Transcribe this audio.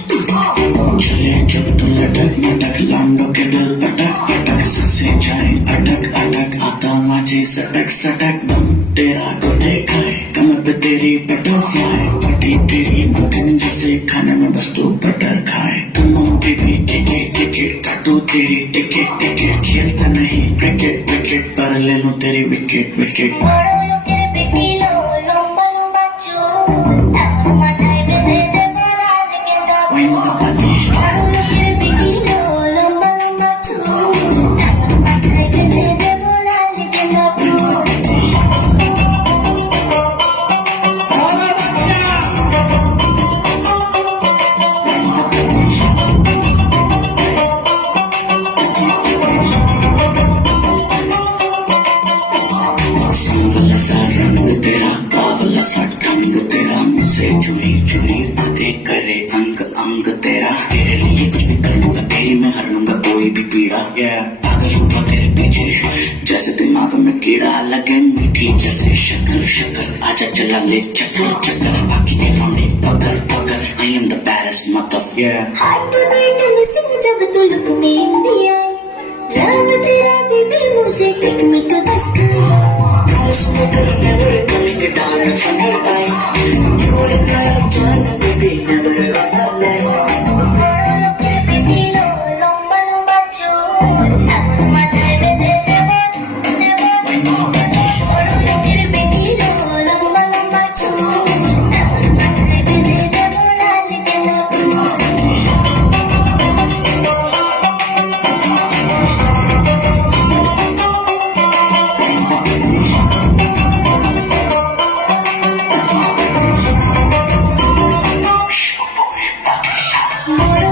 चले जब तो लटक मटक लांडो के दिल पटक पटक ससे जाए अटक अटक आता माझी सटक सटक दम तेरा को देखा है कमर पे तेरी बटरफ्लाई बड़ी तेरी मक्खन जैसे खाने में बस तू बटर खाए come on baby ticket ticket काटो तेरी टिकट टिकट खेलता नहीं क्रिकेट विकेट पर ले लो तेरी wicket wicket When the body सांवला सा रंग तेरा बावला सा ढंग तेरा मुझसे चुरी चुरी बातें करे अंग अंग तेरा तेरे लिए कुछ भी कर लूंगा तेरी मैं हर लूंगा कोई भी पीड़ा पागल हुआ तेरे पीछे जैसे दिमाग में कीड़ा लगे मीठी जैसे शक्कर शक्कर आजा चला ले चक्कर चक्कर बाकी के लौंडे पकड़ पकड़ I am the baddest motherfucker Heart to night missing जब तू look में इंडिया रंग तेरा बेबी मुझे take me to the sky Promise me that I'll never coming it down from your eye You and I are John baby never gonna lie When the body Show boy body shot